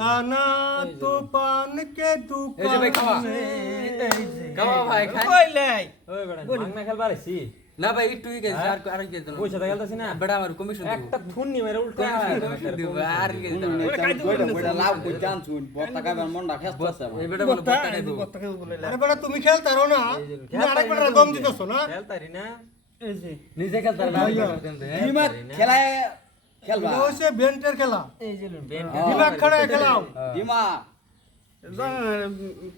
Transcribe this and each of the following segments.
खाना तो पान के दुकान খাওয়া ভাই খাই ওই বেটা মাংনা খেলবার আইছি না ভাই একটু কে আর কে দেন পয়সা খেলতাছি না বেটা আমার কমিশন দিব একটা থুন্নি মেরে উল্টা দিব আর কে দেন বড় লাভ কই জান শুন বত্তা খাবার মনটা খেসতেছে এই বেটা বলে বত্তা খাইবো আরে বেটা তুমি খেলতারো না তুমি আরেক বেটা দম দিতেছো না খেলতারি না এই যে নিজে খেলতে না দিমাগ খেলায় খেলবা ও সে বেন্টের খেলা এই যে দিমাগ খাড়ায় খেলাও দিমাগ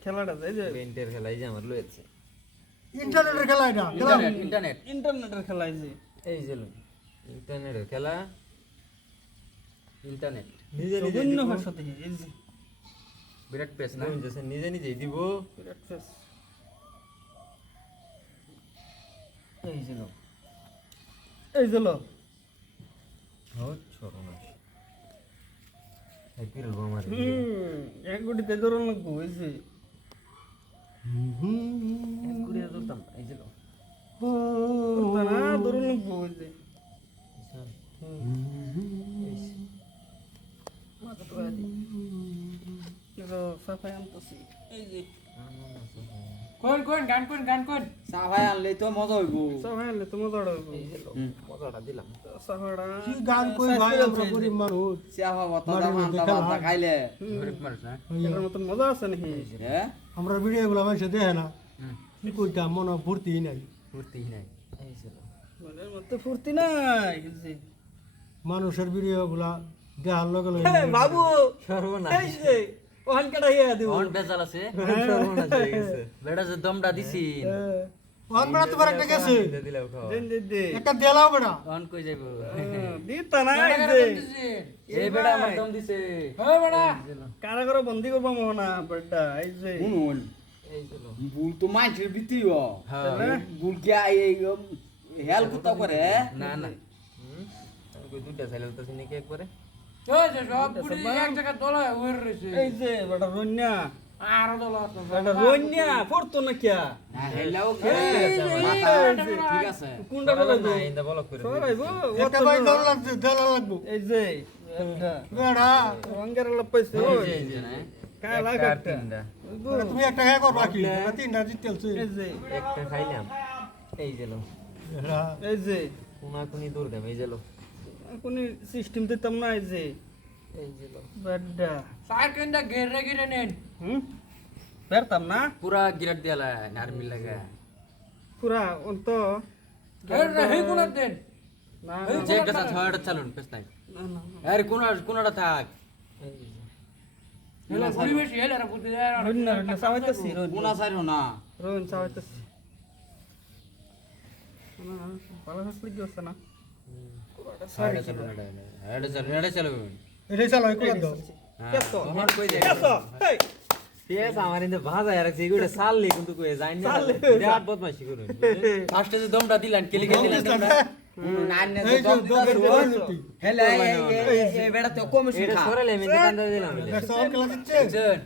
খেলাটা এই যে বেন্টের খেলাই যে আমার লয়েছে ইন্টারনেটের খেলা এটা খেলাও ইন্টারনেট ইন্টারনেটের খেলা এই যে এই যে ইন্টারনেটের খেলা ইন্টারনেট নিজে নিজে বিভিন্ন ভাষা থেকে এই যে বিরাট পেস না নিজে নিজেই দিব বিরাট ফেস এই যে এই যে লো বহুত সর্বনাশ এই পিরল আমার এক গুটিতে ধরুন লাগবো এই যে এক কুড়িয়ে ধরতাম এই যে না ধরুন লাগবো এই যে সাফাই আনতেছি এই যে কোন সাভাই আনলে তো মজা হইব সাফাই আনলে তো মজা হবে এই যে মজাটা দিলাম সাফাড়া কি গান কই ভাই আমরা গরিব মানুষ চাহা বত্তা দাম খাইলে গরিব মানুষ না এর মতন মজা আছে নাকি হ্যাঁ আমরা ভিডিও গুলো মানুষ দেখে না কি কইটা মনে ফুর্তি নাই ফুর্তি নাই এই যে মনের মধ্যে ফুর্তি নাই এই যে মানুষের ভিডিও গুলা দেখার লগে লগে বাবু সর্বনাশ এই যে ওখান কেটে ইয়া দিব অন বেজাল আছে সর্বনাশ হয়ে গেছে বেটা যে দমটা দিছি ওখান বেড়া তোমার একটা গেছে দিলাও খাও দেন দে দে একটা দেলাও বেড়া অন কই যাইবো দিতা না এই যে এই বেটা আমার দম দিছে কারা করে বন্দি করবা মোহনা বেটা এই যে শুনুন এই যে বুল তো মাইছের ভিতরি হ্যাঁ বুল কি এই হেল কুতা করে না না কই দুইটা চাইলে তো নাকি একবারে এই যে বেটা রন্যা বেটা রন্যা পড়তো না কিয়া হেলাও ঠিক আছে কোনটা বলে না ইন্দা বলক করে সরাইবো একটা ভাই দেলা লাগবো এই যে বেড়া রঙের লাপাইছে এই যে না কালা কাটটা তুমি একটা খাই কর বাকি তিনটা জিতেলছে এই যে একটা খাইলাম এই যে এই যে কোনাকুনি দূর দেব এই যে কোন সিস্টেম দিতাম না এই যে এই যে বেডা সাইকেলটা গেরে নেন পেরতাম না পুরা গিরাট দিয়ালা নারমি লাগা পুরা অন্ত হে কোন দেন না যে একটা থার্ড চালুন পেছ নাই না না আরে কোনটা থাক এই যে হেলা পরিবেশ হেলা রা বুঝতে যায় রন্যা রন্যা সাবাইতেছি কোনা সাইরো না রন সাবাইতেছি না ভালো হাসলে কি হচ্ছে না এটা চালু এটাই চালো কোলা দাও কেতো আমার কই যায় কেতো এই পেস আমার ইন্দে ভাজা আর আছে এগুলা সাললে কিন্তু কই যায় না বিরাট বদমাশি করুন ফার্স্টে যে দমটা দিলেন কেলিকে দিলেন দমটা নাইনে এই তো যে দম হেলা এই বেড়া তো কমিশন এটা খা সরালে আমি দোকানদার দিলাম সব খেলা দিচ্ছে একজন